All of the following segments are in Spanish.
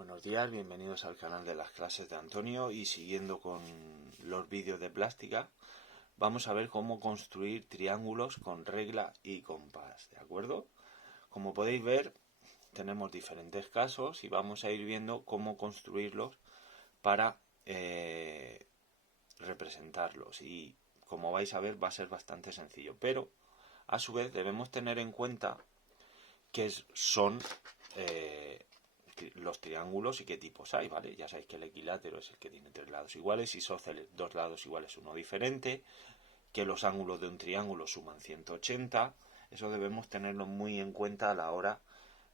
Buenos días, bienvenidos al canal de las clases de Antonio y siguiendo con los vídeos de plástica, vamos a ver cómo construir triángulos con regla y compás, ¿de acuerdo? Como podéis ver, tenemos diferentes casos y vamos a ir viendo cómo construirlos para representarlos y como vais a ver va a ser bastante sencillo, pero a su vez debemos tener en cuenta que son los triángulos y qué tipos hay, ¿vale? Ya sabéis que el equilátero es el que tiene tres lados iguales, isósceles dos lados iguales uno diferente, que los ángulos de un triángulo suman 180, eso debemos tenerlo muy en cuenta a la hora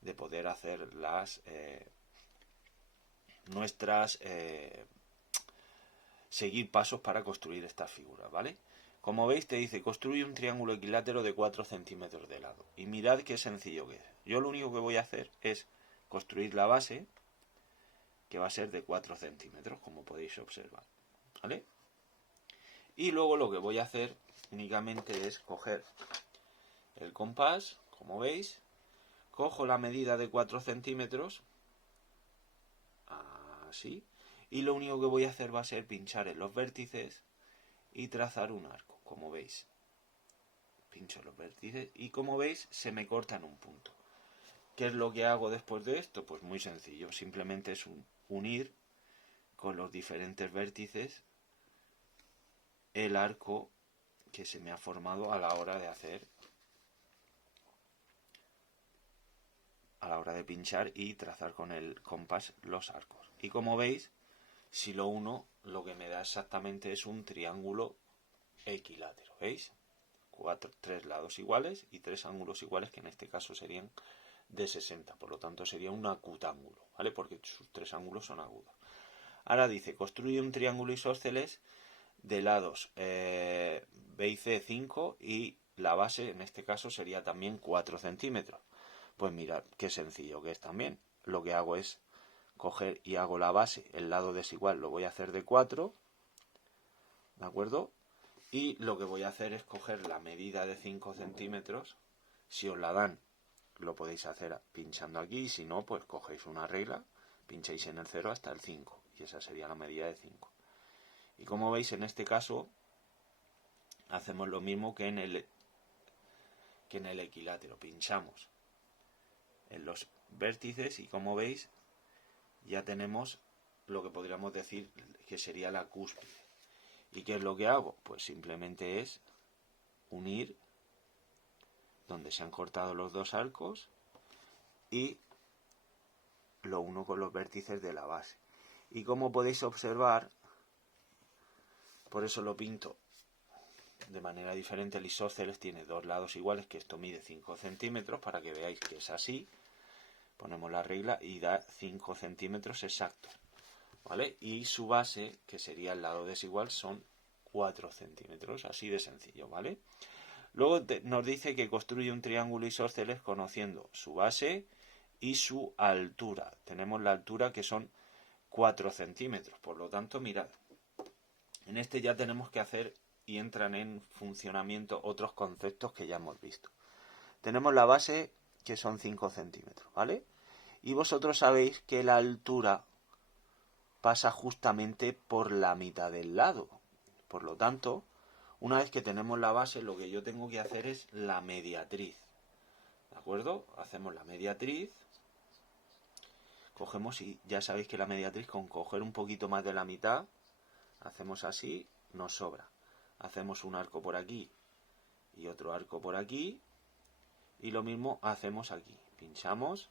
de poder hacer nuestras seguir pasos para construir estas figuras, ¿vale? Como veis te dice construye un triángulo equilátero de 4 centímetros de lado y mirad qué sencillo que es. Yo lo único que voy a hacer es construir la base, que va a ser de 4 centímetros, como podéis observar, ¿vale? Y luego lo que voy a hacer únicamente es coger el compás, como veis, cojo la medida de 4 centímetros, así, y lo único que voy a hacer va a ser pinchar en los vértices y trazar un arco, como veis. Pincho los vértices y como veis se me corta en un punto. ¿Qué es lo que hago después de esto? Pues muy sencillo, simplemente es unir con los diferentes vértices el arco que se me ha formado a la hora de pinchar y trazar con el compás los arcos. Y como veis, si lo uno, lo que me da exactamente es un triángulo equilátero, ¿veis? Tres lados iguales y tres ángulos iguales, que en este caso serían de 60, por lo tanto sería un acutángulo, ¿vale? Porque sus tres ángulos son agudos. Ahora dice, construye un triángulo isósceles de lados B y C 5 y la base en este caso sería también 4 centímetros. Pues mirad qué sencillo que es también. Lo que hago es coger y hago la base, el lado desigual lo voy a hacer de 4, ¿de acuerdo? Y lo que voy a hacer es coger la medida de 5 centímetros, si os la dan lo podéis hacer pinchando aquí, si no pues cogéis una regla, pincháis en el 0 hasta el 5 y esa sería la medida de 5. Y como veis en este caso hacemos lo mismo que en el equilátero, pinchamos en los vértices y como veis ya tenemos lo que podríamos decir que sería la cúspide. ¿Y qué es lo que hago? Pues simplemente es unir donde se han cortado los dos arcos y lo uno con los vértices de la base. Y como podéis observar, por eso lo pinto de manera diferente, el isósceles tiene dos lados iguales, que esto mide 5 centímetros, para que veáis que es así. Ponemos la regla y da 5 centímetros exactos, ¿vale? Y su base, que sería el lado desigual, son 4 centímetros, así de sencillo, ¿vale? Luego nos dice que construye un triángulo isósceles conociendo su base y su altura. Tenemos la altura que son 4 centímetros, por lo tanto, mirad, en este ya tenemos que hacer y entran en funcionamiento otros conceptos que ya hemos visto. Tenemos la base que son 5 centímetros, ¿vale? Y vosotros sabéis que la altura pasa justamente por la mitad del lado. Por lo tanto, una vez que tenemos la base, lo que yo tengo que hacer es la mediatriz. ¿De acuerdo? Hacemos la mediatriz. Cogemos y ya sabéis que la mediatriz con coger un poquito más de la mitad, hacemos así, nos sobra. Hacemos un arco por aquí y otro arco por aquí. Y lo mismo hacemos aquí. Pinchamos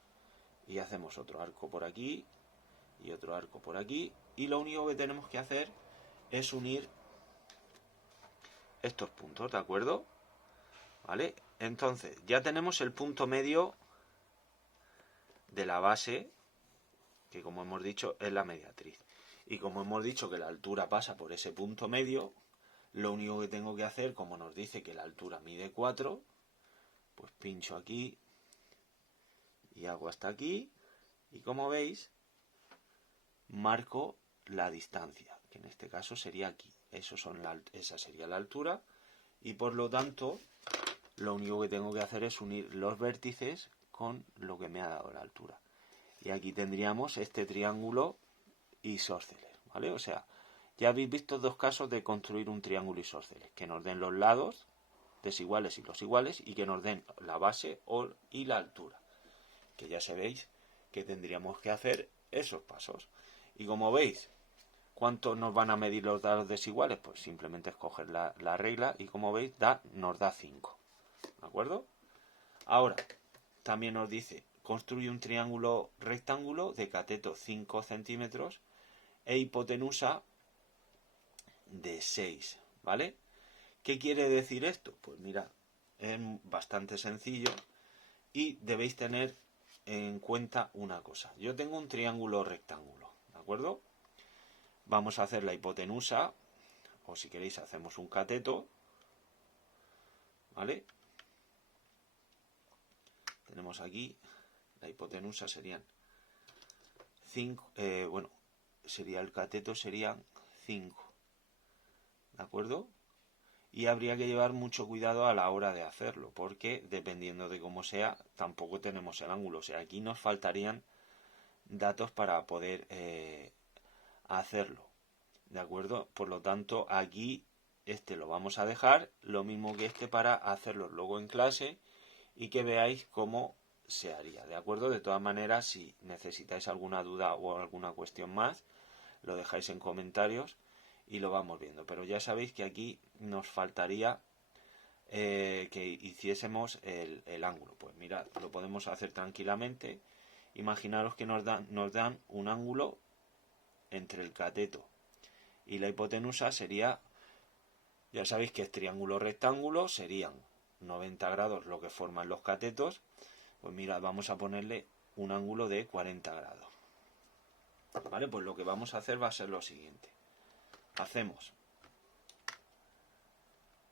y hacemos otro arco por aquí y otro arco por aquí. Y lo único que tenemos que hacer es unir estos puntos, ¿de acuerdo? ¿Vale? Entonces, ya tenemos el punto medio de la base, que como hemos dicho es la mediatriz. Y como hemos dicho que la altura pasa por ese punto medio, lo único que tengo que hacer, como nos dice que la altura mide 4, pues pincho aquí y hago hasta aquí. Y como veis, marco la distancia, que en este caso sería aquí. Esa sería la altura y por lo tanto lo único que tengo que hacer es unir los vértices con lo que me ha dado la altura. Y aquí tendríamos este triángulo isósceles, ¿vale? O sea, ya habéis visto dos casos de construir un triángulo isósceles, que nos den los lados desiguales y los iguales, y que nos den la base y la altura, que ya sabéis que tendríamos que hacer esos pasos. Y como veis, ¿cuánto nos van a medir los lados desiguales? Pues simplemente escoger la regla y como veis nos da 5, ¿de acuerdo? Ahora, también nos dice, construye un triángulo rectángulo de cateto 5 centímetros e hipotenusa de 6, ¿vale? ¿Qué quiere decir esto? Pues mirad, es bastante sencillo y debéis tener en cuenta una cosa. Yo tengo un triángulo rectángulo, ¿de acuerdo? Vamos a hacer la hipotenusa, o si queréis hacemos un cateto, ¿vale? Tenemos aquí, la hipotenusa serían 5, bueno, sería el cateto serían 5, ¿de acuerdo? Y habría que llevar mucho cuidado a la hora de hacerlo, porque dependiendo de cómo sea, tampoco tenemos el ángulo. O sea, aquí nos faltarían datos para poder hacerlo, ¿de acuerdo? Por lo tanto, aquí este lo vamos a dejar, lo mismo que este para hacerlo luego en clase y que veáis cómo se haría, ¿de acuerdo? De todas maneras, si necesitáis alguna duda o alguna cuestión más, lo dejáis en comentarios y lo vamos viendo. Pero ya sabéis que aquí nos faltaría que hiciésemos el ángulo. Pues mirad, lo podemos hacer tranquilamente. Imaginaros que nos dan un ángulo entre el cateto y la hipotenusa sería, ya sabéis que es triángulo rectángulo, serían 90 grados lo que forman los catetos. Pues mirad, vamos a ponerle un ángulo de 40 grados. Vale, pues lo que vamos a hacer va a ser lo siguiente. Hacemos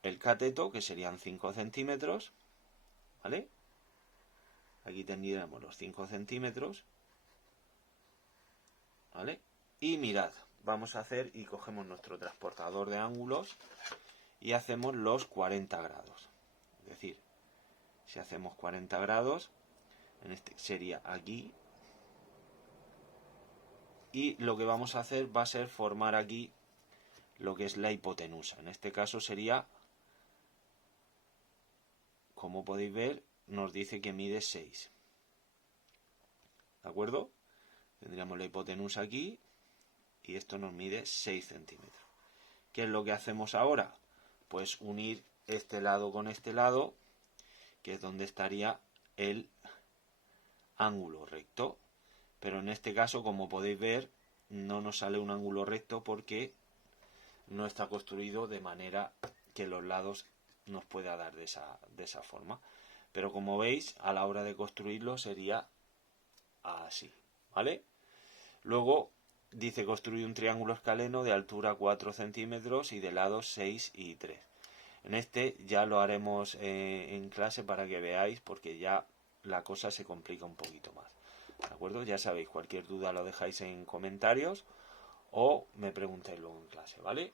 el cateto, que serían 5 centímetros, ¿vale? Aquí tendríamos los 5 centímetros, ¿vale? Y mirad, vamos a hacer y cogemos nuestro transportador de ángulos y hacemos los 40 grados. Es decir, si hacemos 40 grados, en este sería aquí. Y lo que vamos a hacer va a ser formar aquí lo que es la hipotenusa. En este caso sería, como podéis ver, nos dice que mide 6. ¿De acuerdo? Tendríamos la hipotenusa aquí y esto nos mide 6 centímetros. ¿Qué es lo que hacemos ahora? Pues unir este lado con este lado, que es donde estaría el ángulo recto. Pero en este caso, como podéis ver, no nos sale un ángulo recto porque no está construido de manera que los lados nos pueda dar de esa forma. Pero como veis, a la hora de construirlo sería así, ¿vale? Luego dice construir un triángulo escaleno de altura 4 centímetros y de lados 6 y 3. En este ya lo haremos en clase para que veáis, porque ya la cosa se complica un poquito más. ¿De acuerdo? Ya sabéis, cualquier duda lo dejáis en comentarios o me preguntáis luego en clase, ¿vale?